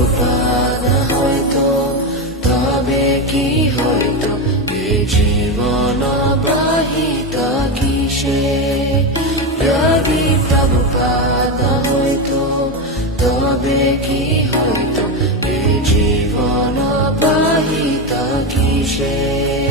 প্রভুপাদ হয়তো, তবে কি হয়তো এ জীবন বাহিত কিসে। যদি প্রভুপাদ হয়তো, তবে কি হয়তো এ জীবন বাহিত কিসে।